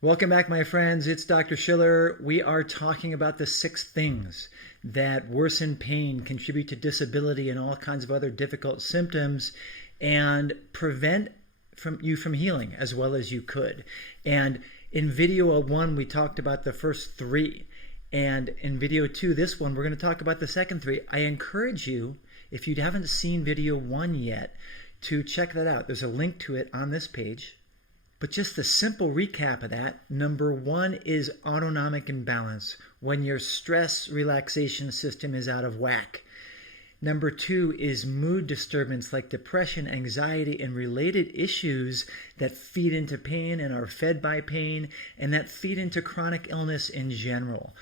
Welcome back, my friends. It's Dr. Shiller. We are talking about the 6 things that worsen pain, contribute to disability and all kinds of other difficult symptoms, and prevent you from healing as well as you could. And in video 1, we talked about the first 3. And in video 2, this one, we're going to talk about the second 3. I encourage you, if you haven't seen video 1 yet, to check that out. There's a link to it on this page. But just a simple recap of that, number 1 is autonomic imbalance, when your stress relaxation system is out of whack. Number 2 is mood disturbance like depression, anxiety, and related issues that feed into pain and are fed by pain, and that feed into chronic illness in general.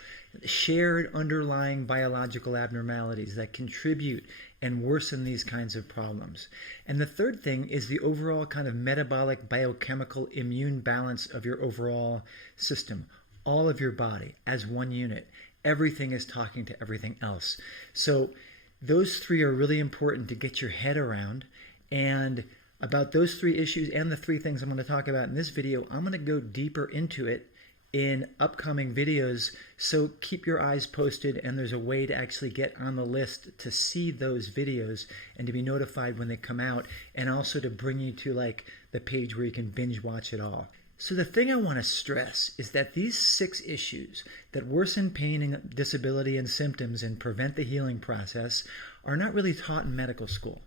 Shared underlying biological abnormalities that contribute and worsen these kinds of problems. And the third thing is the overall kind of metabolic, biochemical, immune balance of your overall system. All of your body as one unit. Everything is talking to everything else. So those 3 are really important to get your head around. And about those 3 issues and the 3 things I'm going to talk about in this video, I'm going to go deeper into it in upcoming videos, so keep your eyes posted, and there's a way to actually get on the list to see those videos and to be notified when they come out, and also to bring you to like the page where you can binge watch it all. So the thing I want to stress is that these 6 issues that worsen pain and disability and symptoms and prevent the healing process are not really taught in medical school.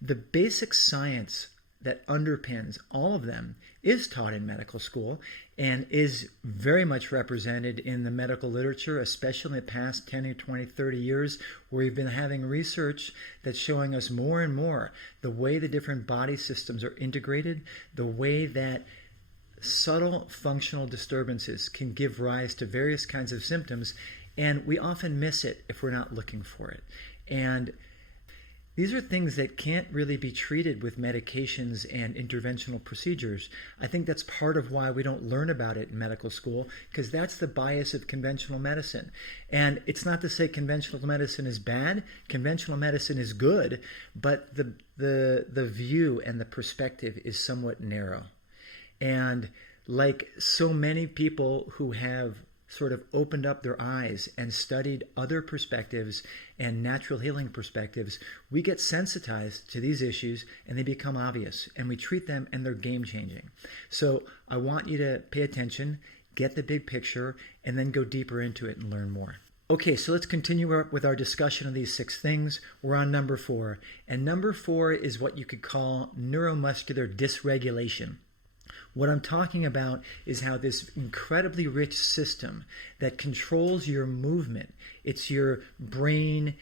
The basic science that underpins all of them is taught in medical school and is very much represented in the medical literature, especially in the past 10 or 20, 30 years, where we've been having research that's showing us more and more the way the different body systems are integrated, the way that subtle functional disturbances can give rise to various kinds of symptoms, and we often miss it if we're not looking for it. And these are things that can't really be treated with medications and interventional procedures. I think that's part of why we don't learn about it in medical school, because that's the bias of conventional medicine. And it's not to say conventional medicine is bad. Conventional medicine is good, but the view and the perspective is somewhat narrow. And like so many people who have sort of opened up their eyes and studied other perspectives and natural healing perspectives, we get sensitized to these issues and they become obvious, and we treat them and they're game-changing. So I want you to pay attention, get the big picture, and then go deeper into it and learn more. Okay, so let's continue with our discussion of these 6 things. We're on number 4, and number 4 is what you could call neuromuscular dysregulation. What I'm talking about is how this incredibly rich system that controls your movement, it's your brain,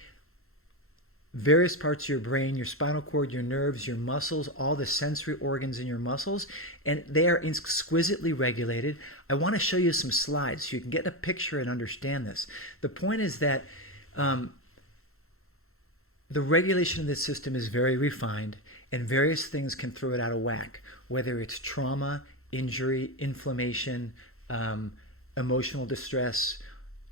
various parts of your brain, your spinal cord, your nerves, your muscles, all the sensory organs in your muscles, and they are exquisitely regulated. I want to show you some slides so you can get a picture and understand this. The point is that the regulation of this system is very refined, and various things can throw it out of whack, whether it's trauma, injury, inflammation, emotional distress,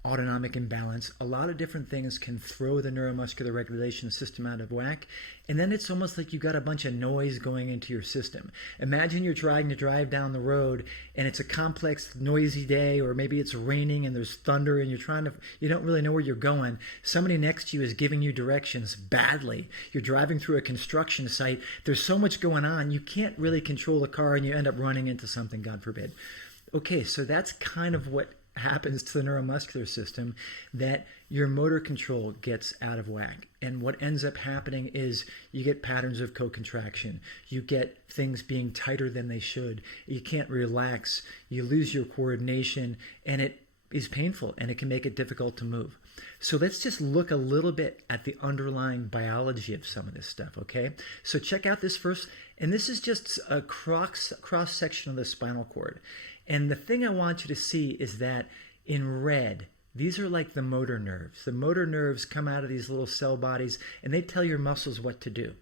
autonomic imbalance. A lot of different things can throw the neuromuscular regulation system out of whack, and then it's almost like you got a bunch of noise going into your system. Imagine you're trying to drive down the road and it's a complex, noisy day, or maybe it's raining and there's thunder and you don't really know where you're going. Somebody next to you is giving you directions badly. You're driving through a construction site. There's so much going on, you can't really control the car and you end up running into something, God forbid. Okay, so that's kind of what happens to the neuromuscular system, that your motor control gets out of whack. And what ends up happening is you get patterns of co-contraction. You get things being tighter than they should. You can't relax. You lose your coordination, and it is painful, and it can make it difficult to move. So let's just look a little bit at the underlying biology of some of this stuff, okay? So check out this first, and this is just a cross-section of the spinal cord. And the thing I want you to see is that in red, these are like the motor nerves. The motor nerves come out of these little cell bodies, and they tell your muscles what to do.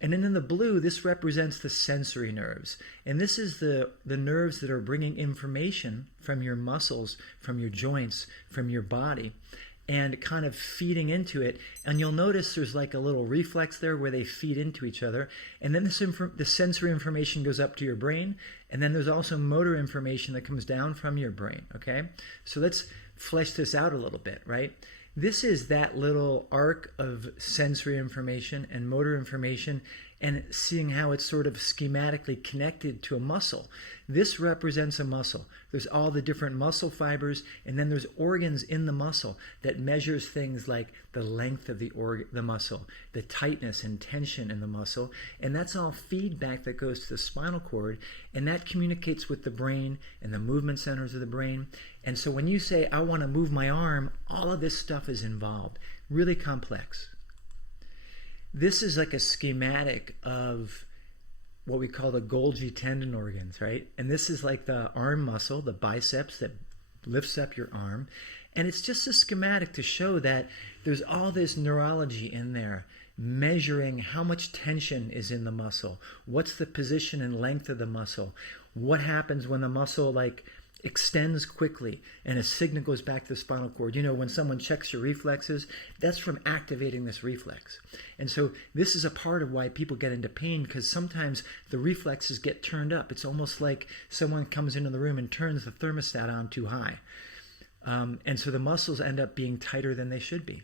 And then in the blue, this represents the sensory nerves. And this is the nerves that are bringing information from your muscles, from your joints, from your body. and kind of feeding into it. And you'll notice there's like a little reflex there where they feed into each other. And then the sensory information goes up to your brain. And then there's also motor information that comes down from your brain, okay? So let's flesh this out a little bit, right? This is that little arc of sensory information and motor information, and seeing how it's sort of schematically connected to a muscle. This represents a muscle. There's all the different muscle fibers, and then there's organs in the muscle that measures things like the length of the muscle, the tightness and tension in the muscle, and that's all feedback that goes to the spinal cord, and that communicates with the brain and the movement centers of the brain. And so when you say, I want to move my arm, all of this stuff is involved. Really complex. This is like a schematic of what we call the Golgi tendon organs, right? And this is like the arm muscle, the biceps that lifts up your arm. And it's just a schematic to show that there's all this neurology in there, measuring how much tension is in the muscle, what's the position and length of the muscle, what happens when the muscle extends quickly and a signal goes back to the spinal cord. You know, when someone checks your reflexes, that's from activating this reflex. And so this is a part of why people get into pain, because sometimes the reflexes get turned up. It's almost like someone comes into the room and turns the thermostat on too high. And so the muscles end up being tighter than they should be.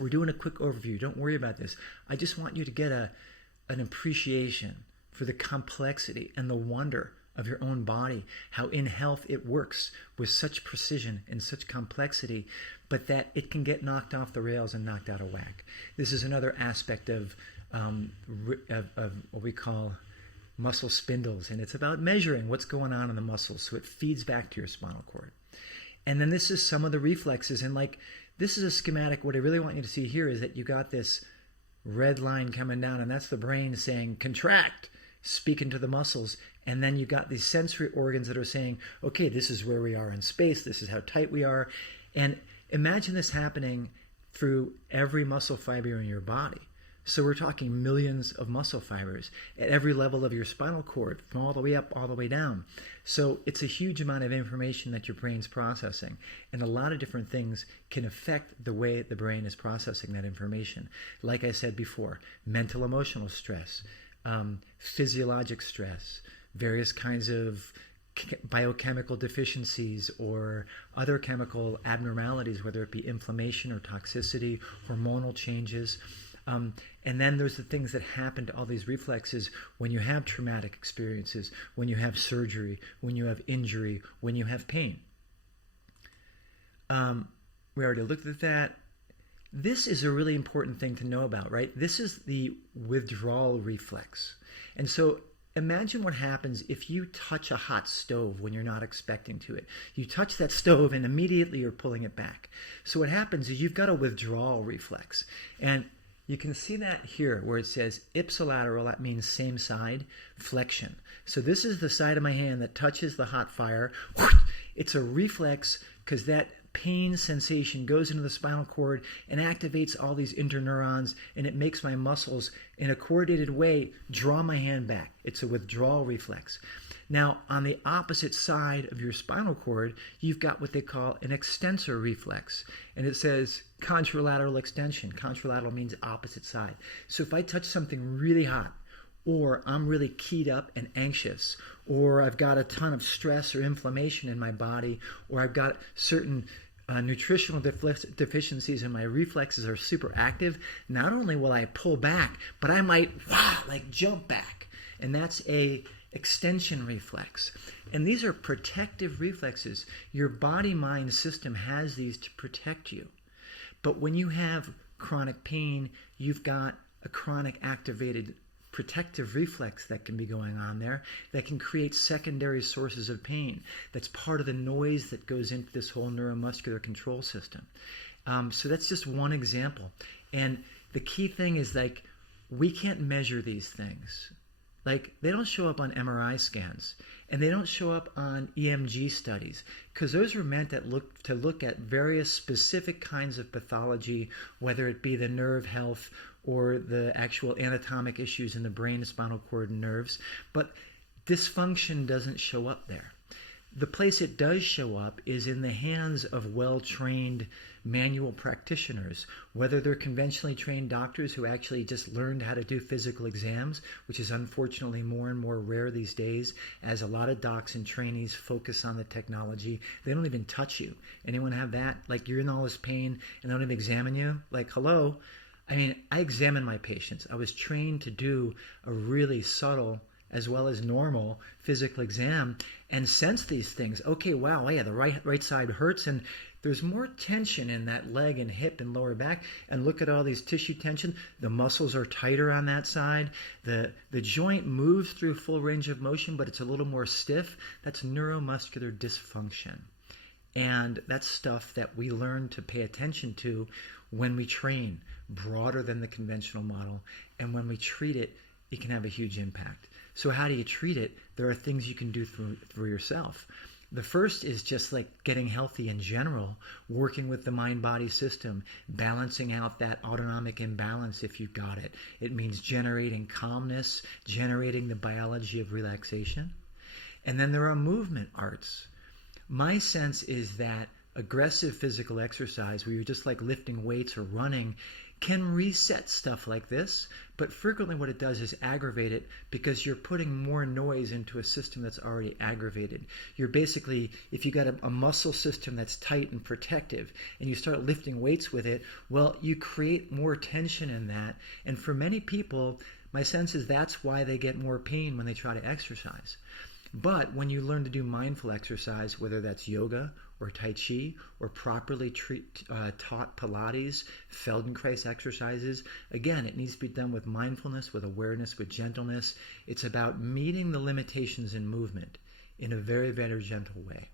We're doing a quick overview. Don't worry about this. I just want you to get an appreciation for the complexity and the wonder of your own body, how in health it works with such precision and such complexity, but that it can get knocked off the rails and knocked out of whack. This is another aspect of what we call muscle spindles, and it's about measuring what's going on in the muscles so it feeds back to your spinal cord. And then this is some of the reflexes, and this is a schematic. What I really want you to see here is that you got this red line coming down, and that's the brain saying contract, speaking to the muscles. And then you got these sensory organs that are saying, okay, this is where we are in space, this is how tight we are. And imagine this happening through every muscle fiber in your body. So we're talking millions of muscle fibers at every level of your spinal cord, from all the way up, all the way down. So it's a huge amount of information that your brain's processing. And a lot of different things can affect the way the brain is processing that information. Like I said before, mental emotional stress, physiologic stress, various kinds of biochemical deficiencies or other chemical abnormalities, whether it be inflammation or toxicity, hormonal changes. And then there's the things that happen to all these reflexes when you have traumatic experiences, when you have surgery, when you have injury, when you have pain. We already looked at that. This is a really important thing to know about, right? This is the withdrawal reflex. And so imagine what happens if you touch a hot stove when you're not expecting to it. You touch that stove and immediately you're pulling it back. So what happens is you've got a withdrawal reflex. And you can see that here where it says ipsilateral, that means same side, flexion. So this is the side of my hand that touches the hot fire. It's a reflex because that pain sensation goes into the spinal cord and activates all these interneurons, and it makes my muscles in a coordinated way draw my hand back. It's a withdrawal reflex. Now, on the opposite side of your spinal cord, you've got what they call an extensor reflex, and it says contralateral extension. Contralateral means opposite side. So if I touch something really hot, or I'm really keyed up and anxious, or I've got a ton of stress or inflammation in my body, or I've got certain nutritional deficiencies and my reflexes are super active, not only will I pull back, but I might jump back. And that's a extension reflex. And these are protective reflexes. Your body-mind system has these to protect you. But when you have chronic pain, you've got a chronic activated protective reflex that can be going on there that can create secondary sources of pain. That's part of the noise that goes into this whole neuromuscular control system. So that's just one example. And the key thing is we can't measure these things. They don't show up on MRI scans, and they don't show up on EMG studies, because those are meant to look at various specific kinds of pathology, whether it be the nerve health or the actual anatomic issues in the brain, spinal cord, and nerves. But dysfunction doesn't show up there. The place it does show up is in the hands of well-trained manual practitioners, whether they're conventionally trained doctors who actually just learned how to do physical exams, which is unfortunately more and more rare these days as a lot of docs and trainees focus on the technology. They don't even touch you. Anyone have that? Like, you're in all this pain and they don't even examine you? Like, hello? I mean, I examine my patients. I was trained to do a really subtle as well as normal physical exam and sense these things. Okay, wow, yeah, the right side hurts and there's more tension in that leg and hip and lower back. And look at all these tissue tension. The muscles are tighter on that side. The joint moves through full range of motion, but it's a little more stiff. That's neuromuscular dysfunction. And that's stuff that we learn to pay attention to when we train, broader than the conventional model. And when we treat it, it can have a huge impact. So how do you treat it? There are things you can do through yourself. The first is just like getting healthy in general, working with the mind-body system, balancing out that autonomic imbalance if you've got it. It means generating calmness, generating the biology of relaxation. And then there are movement arts. My sense is that aggressive physical exercise, where you're just like lifting weights or running, can reset stuff like this, but frequently what it does is aggravate it because you're putting more noise into a system that's already aggravated. You're basically, if you got a muscle system that's tight and protective and you start lifting weights with it, well, you create more tension in that. And for many people, my sense is that's why they get more pain when they try to exercise. But when you learn to do mindful exercise, whether that's yoga or Tai Chi or properly taught Pilates, Feldenkrais exercises, again, it needs to be done with mindfulness, with awareness, with gentleness. It's about meeting the limitations in movement in a very, very gentle way.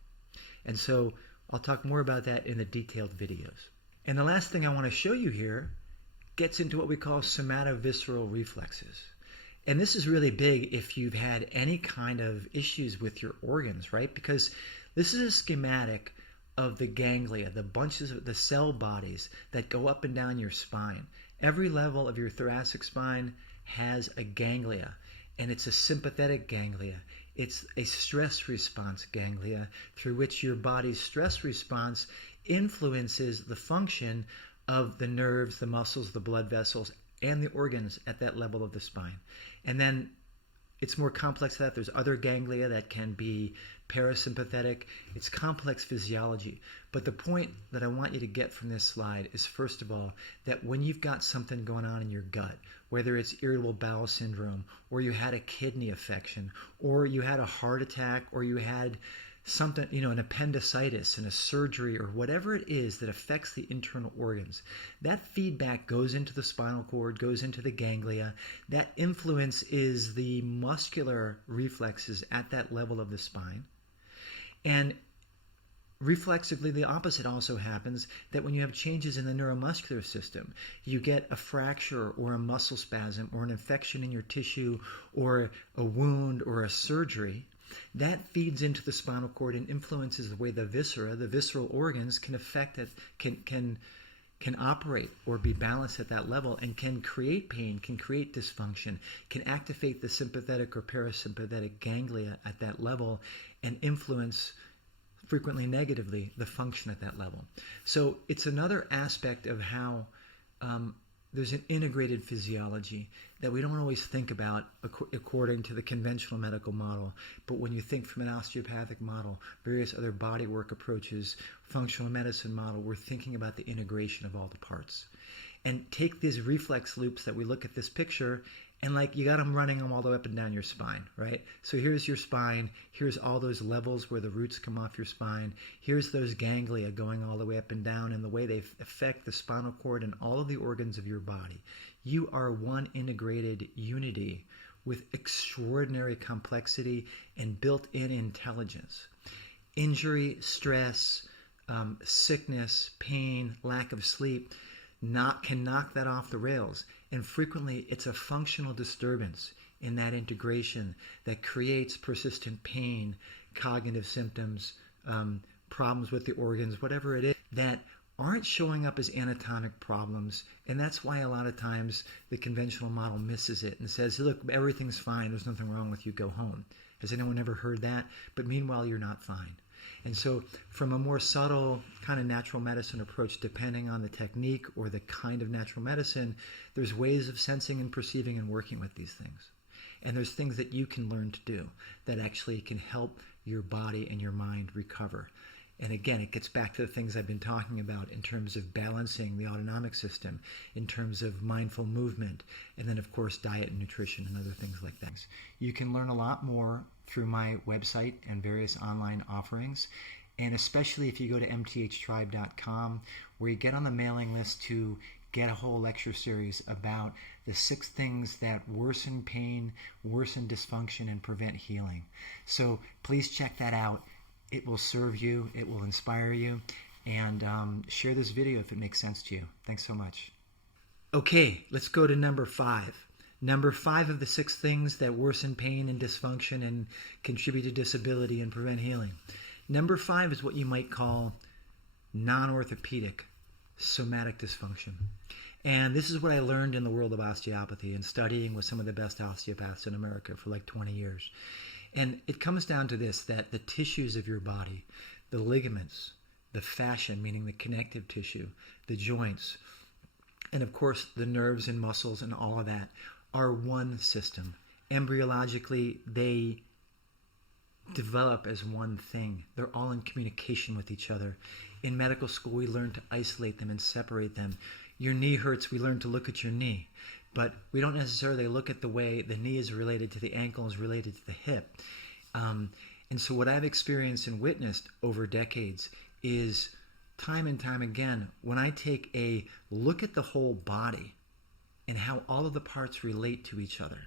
And so I'll talk more about that in the detailed videos. And the last thing I want to show you here gets into what we call somatovisceral reflexes. And this is really big if you've had any kind of issues with your organs, right? Because this is a schematic of the ganglia, the bunches of the cell bodies that go up and down your spine. Every level of your thoracic spine has a ganglia, and it's a sympathetic ganglia. It's a stress response ganglia through which your body's stress response influences the function of the nerves, the muscles, the blood vessels, and the organs at that level of the spine. And then it's more complex than that. There's other ganglia that can be parasympathetic. It's complex physiology. But the point that I want you to get from this slide is, first of all, that when you've got something going on in your gut, whether it's irritable bowel syndrome, or you had a kidney affection, or you had a heart attack, or you had something, an appendicitis and a surgery or whatever it is that affects the internal organs, that feedback goes into the spinal cord, goes into the ganglia. That influence is the muscular reflexes at that level of the spine. And reflexively, the opposite also happens, that when you have changes in the neuromuscular system, you get a fracture or a muscle spasm or an infection in your tissue or a wound or a surgery, that feeds into the spinal cord and influences the way the viscera, the visceral organs, can affect it, can operate or be balanced at that level, and can create pain, can create dysfunction, can activate the sympathetic or parasympathetic ganglia at that level and influence, frequently negatively, the function at that level. So it's another aspect of how there's an integrated physiology that we don't always think about according to the conventional medical model. But when you think from an osteopathic model, various other bodywork approaches, functional medicine model, we're thinking about the integration of all the parts. And take these reflex loops that we look at this picture, and like you got them running them all the way up and down your spine, right? So here's your spine. Here's all those levels where the roots come off your spine. Here's those ganglia going all the way up and down, and the way they affect the spinal cord and all of the organs of your body. You are one integrated unity with extraordinary complexity and built-in intelligence. Injury, stress, sickness, pain, lack of sleep can knock that off the rails. And frequently, it's a functional disturbance in that integration that creates persistent pain, cognitive symptoms, problems with the organs, whatever it is, that aren't showing up as anatomic problems. And that's why a lot of times the conventional model misses it and says, look, everything's fine, there's nothing wrong with you, go home. Has anyone ever heard that? But meanwhile, you're not fine. And so from a more subtle kind of natural medicine approach, depending on the technique or the kind of natural medicine, there's ways of sensing and perceiving and working with these things. And there's things that you can learn to do that actually can help your body and your mind recover. And again, it gets back to the things I've been talking about in terms of balancing the autonomic system, in terms of mindful movement, and then, of course, diet and nutrition and other things like that. You can learn a lot more through my website and various online offerings, and especially if you go to mthtribe.com, where you get on the mailing list to get a whole lecture series about the 6 things that worsen pain, worsen dysfunction, and prevent healing. So please check that out. It will serve you, it will inspire you, and share this video if it makes sense to you. Thanks so much. Okay, let's go to number 5. Number 5 of the 6 things that worsen pain and dysfunction and contribute to disability and prevent healing. Number 5 is what you might call non-orthopedic somatic dysfunction. And this is what I learned in the world of osteopathy and studying with some of the best osteopaths in America for like 20 years. And it comes down to this, that the tissues of your body, the ligaments, the fascia, meaning the connective tissue, the joints, and of course the nerves and muscles and all of that are one system. Embryologically, they develop as one thing. They're all in communication with each other. In medical school, we learn to isolate them and separate them. Your knee hurts, we learn to look at your knee. But we don't necessarily look at the way the knee is related to the ankle is related to the hip. And so what I've experienced and witnessed over decades is time and time again, when I take a look at the whole body and how all of the parts relate to each other,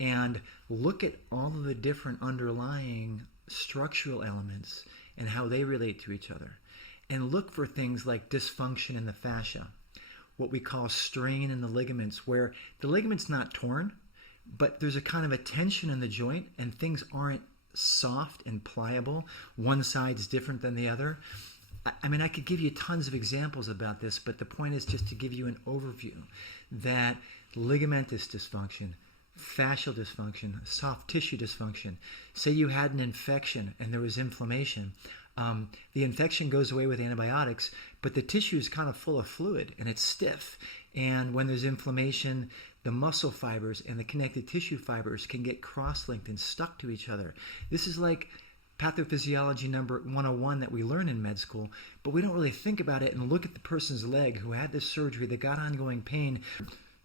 and look at all of the different underlying structural elements and how they relate to each other, and look for things like dysfunction in the fascia, what we call strain in the ligaments, where the ligament's not torn, but there's a kind of a tension in the joint and things aren't soft and pliable. One side's different than the other. I mean, I could give you tons of examples about this, but the point is just to give you an overview that ligamentous dysfunction, fascial dysfunction, soft tissue dysfunction, say you had an infection and there was inflammation, the infection goes away with antibiotics, but the tissue is kind of full of fluid and it's stiff. And when there's inflammation, the muscle fibers and the connective tissue fibers can get cross-linked and stuck to each other. This is like pathophysiology number 101 that we learn in med school, but we don't really think about it and look at the person's leg who had this surgery that got ongoing pain.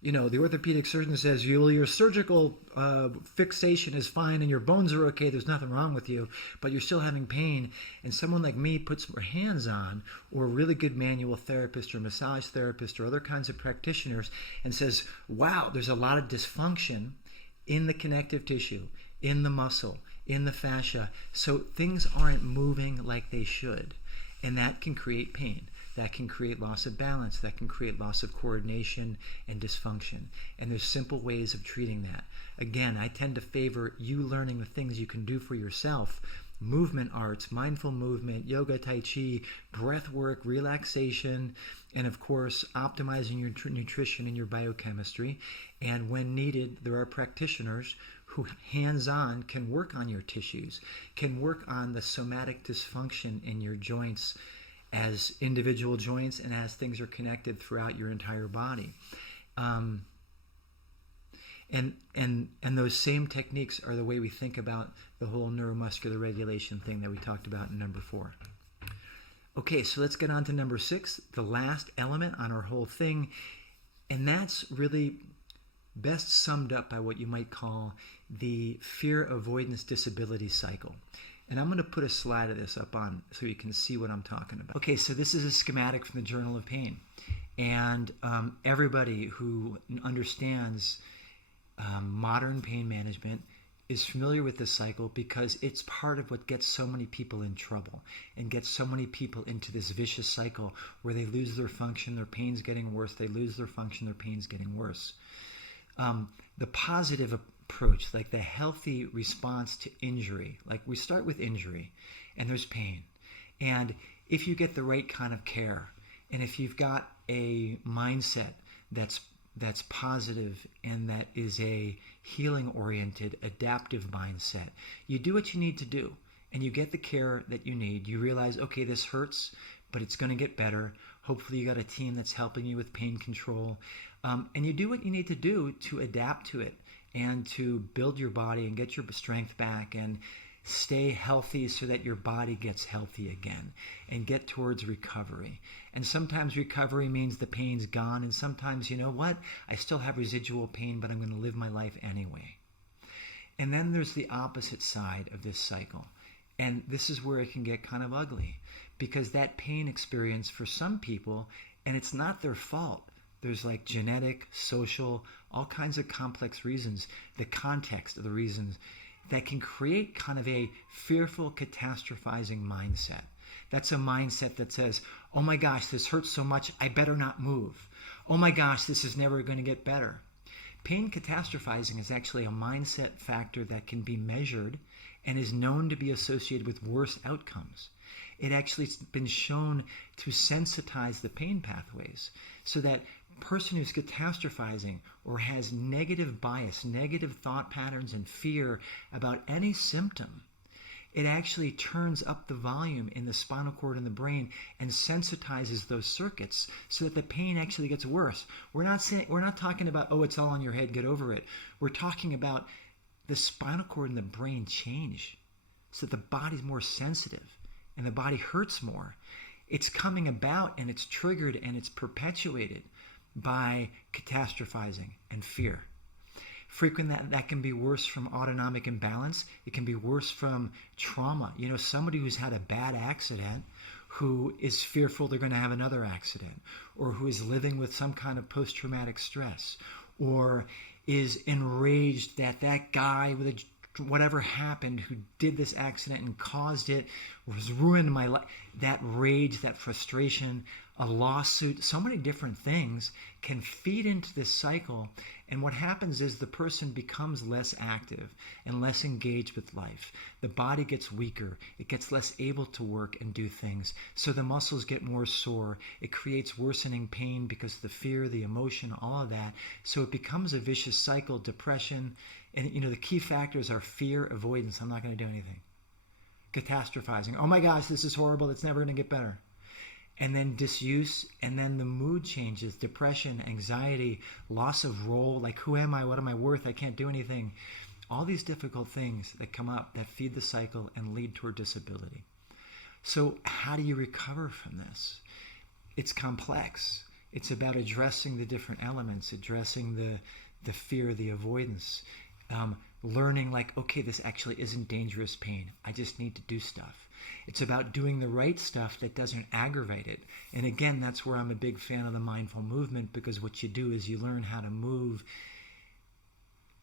You know, the orthopedic surgeon says, well, your surgical fixation is fine and your bones are okay, there's nothing wrong with you, but you're still having pain. And someone like me puts their hands on, or a really good manual therapist or massage therapist or other kinds of practitioners, and says, wow, there's a lot of dysfunction in the connective tissue, in the muscle, in the fascia, so things aren't moving like they should. And that can create pain. That can create loss of balance. That can create loss of coordination and dysfunction. And there's simple ways of treating that. Again, I tend to favor you learning the things you can do for yourself. Movement arts, mindful movement, yoga, tai chi, breath work, relaxation, and of course, optimizing your nutrition and your biochemistry. And when needed, there are practitioners who hands-on can work on your tissues, can work on the somatic dysfunction in your joints as individual joints and as things are connected throughout your entire body. And those same techniques are the way we think about the whole neuromuscular regulation thing that we talked about in number 4. Okay, so let's get on to number 6, the last element on our whole thing, and that's really best summed up by what you might call the fear avoidance disability cycle. And I'm going to put a slide of this up on so you can see what I'm talking about. Okay, so this is a schematic from the Journal of Pain. And everybody who understands modern pain management is familiar with this cycle because it's part of what gets so many people in trouble and gets so many people into this vicious cycle where they lose their function, their pain's getting worse, they lose their function, their pain's getting worse. The positive approach, like the healthy response to injury, like we start with injury and there's pain. And if you get the right kind of care, and if you've got a mindset that's that's positive and that is a healing-oriented, adaptive mindset. You do what you need to do, and you get the care that you need. You realize, okay, this hurts, but it's going to get better. Hopefully you got a team that's helping you with pain control. And you do what you need to do to adapt to it and to build your body and get your strength back and stay healthy so that your body gets healthy again and get towards recovery. And sometimes recovery means the pain's gone, and sometimes, you know what, I still have residual pain, but I'm going to live my life anyway. And then there's the opposite side of this cycle. And this is where it can get kind of ugly, because that pain experience for some people, and it's not their fault. There's like genetic, social, all kinds of complex reasons, the context of the reasons that can create kind of a fearful, catastrophizing mindset. That's a mindset that says, oh my gosh, this hurts so much, I better not move. Oh my gosh, this is never going to get better. Pain catastrophizing is actually a mindset factor that can be measured and is known to be associated with worse outcomes. It actually has been shown to sensitize the pain pathways so that person who's catastrophizing or has negative bias, negative thought patterns and fear about any symptom, it actually turns up the volume in the spinal cord and the brain and sensitizes those circuits so that the pain actually gets worse. We're not talking about, oh, it's all in your head, get over it. We're talking about the spinal cord and the brain change so that the body's more sensitive and the body hurts more. It's coming about and it's triggered and it's perpetuated by catastrophizing and fear. Frequently that can be worse from autonomic imbalance. It can be worse from trauma. You know, somebody who's had a bad accident who is fearful they're going to have another accident, or who is living with some kind of post-traumatic stress, or is enraged that that guy with whatever happened who did this accident and caused it was ruined my life. That rage, that frustration, a lawsuit, so many different things can feed into this cycle. And what happens is the person becomes less active and less engaged with life. The body gets weaker. It gets less able to work and do things. So the muscles get more sore. It creates worsening pain because of the fear, the emotion, all of that. So it becomes a vicious cycle, depression. And, you know, the key factors are fear, avoidance. I'm not going to do anything. Catastrophizing. Oh my gosh, this is horrible. It's never going to get better. And then disuse, and then the mood changes, depression, anxiety, loss of role, like who am I, what am I worth, I can't do anything. All these difficult things that come up that feed the cycle and lead toward disability. So how do you recover from this? It's complex. It's about addressing the different elements, addressing the fear, the avoidance, learning like, okay, this actually isn't dangerous pain. I just need to do stuff. It's about doing the right stuff that doesn't aggravate it. And again, that's where I'm a big fan of the mindful movement, because what you do is you learn how to move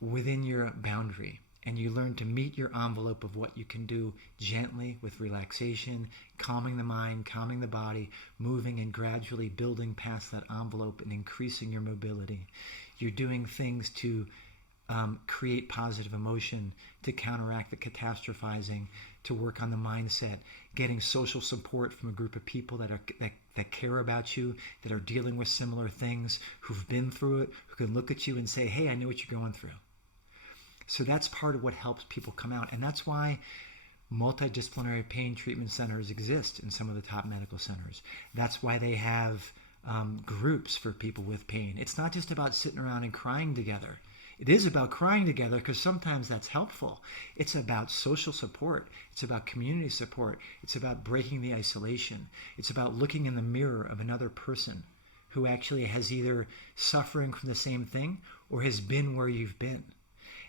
within your boundary, and you learn to meet your envelope of what you can do gently with relaxation, calming the mind, calming the body, moving and gradually building past that envelope and increasing your mobility. You're doing things to create positive emotion, to counteract the catastrophizing, to work on the mindset, getting social support from a group of people that care about you, that are dealing with similar things, who've been through it, who can look at you and say, hey, I know what you're going through. So that's part of what helps people come out. And that's why multidisciplinary pain treatment centers exist in some of the top medical centers. That's why they have groups for people with pain. It's not just about sitting around and crying together. It is about crying together because sometimes that's helpful. It's about social support. It's about community support. It's about breaking the isolation. It's about looking in the mirror of another person who actually has either suffering from the same thing or has been where you've been,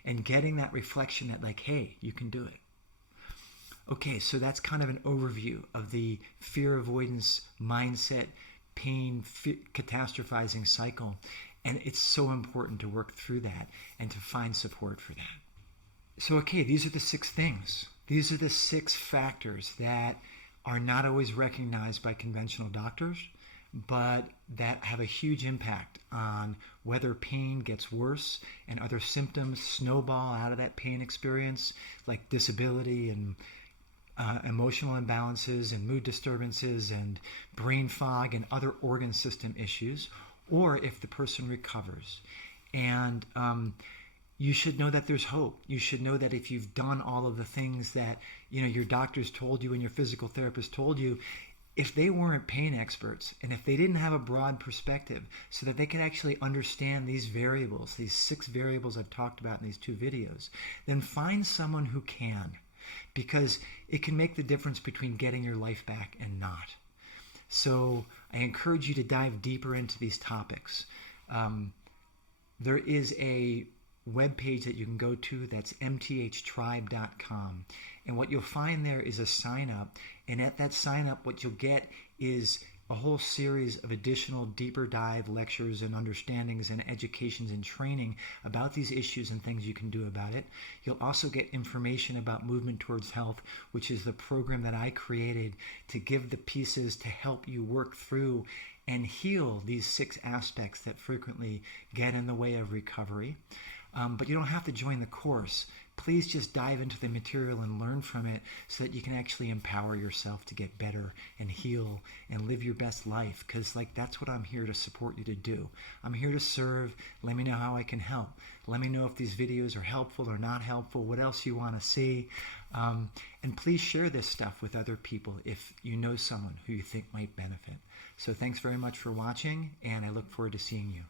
and getting that reflection that like, hey, you can do it. Okay, so that's kind of an overview of the fear avoidance mindset, pain, catastrophizing cycle. And it's so important to work through that and to find support for that. So, okay, these are the 6 things. These are the 6 factors that are not always recognized by conventional doctors, but that have a huge impact on whether pain gets worse and other symptoms snowball out of that pain experience, like disability and emotional imbalances and mood disturbances and brain fog and other organ system issues, or if the person recovers. And you should know that there's hope. You should know that if you've done all of the things that your doctors told you and your physical therapist told you, if they weren't pain experts and if they didn't have a broad perspective so that they could actually understand these variables, these 6 variables I've talked about in these 2 videos, then find someone who can, because it can make the difference between getting your life back and not. So I encourage you to dive deeper into these topics. There is a web page that you can go to, that's mthtribe.com, and what you'll find there is a sign up, and at that sign up what you'll get is a whole series of additional deeper dive lectures and understandings and educations and training about these issues and things you can do about it. You'll also get information about Movement Towards Health, which is the program that I created to give the pieces to help you work through and heal these 6 aspects that frequently get in the way of recovery. But you don't have to join the course. Please just dive into the material and learn from it so that you can actually empower yourself to get better and heal and live your best life, because that's what I'm here to support you to do. I'm here to serve. Let me know how I can help. Let me know if these videos are helpful or not helpful, what else you want to see. And please share this stuff with other people if you know someone who you think might benefit. So thanks very much for watching, and I look forward to seeing you.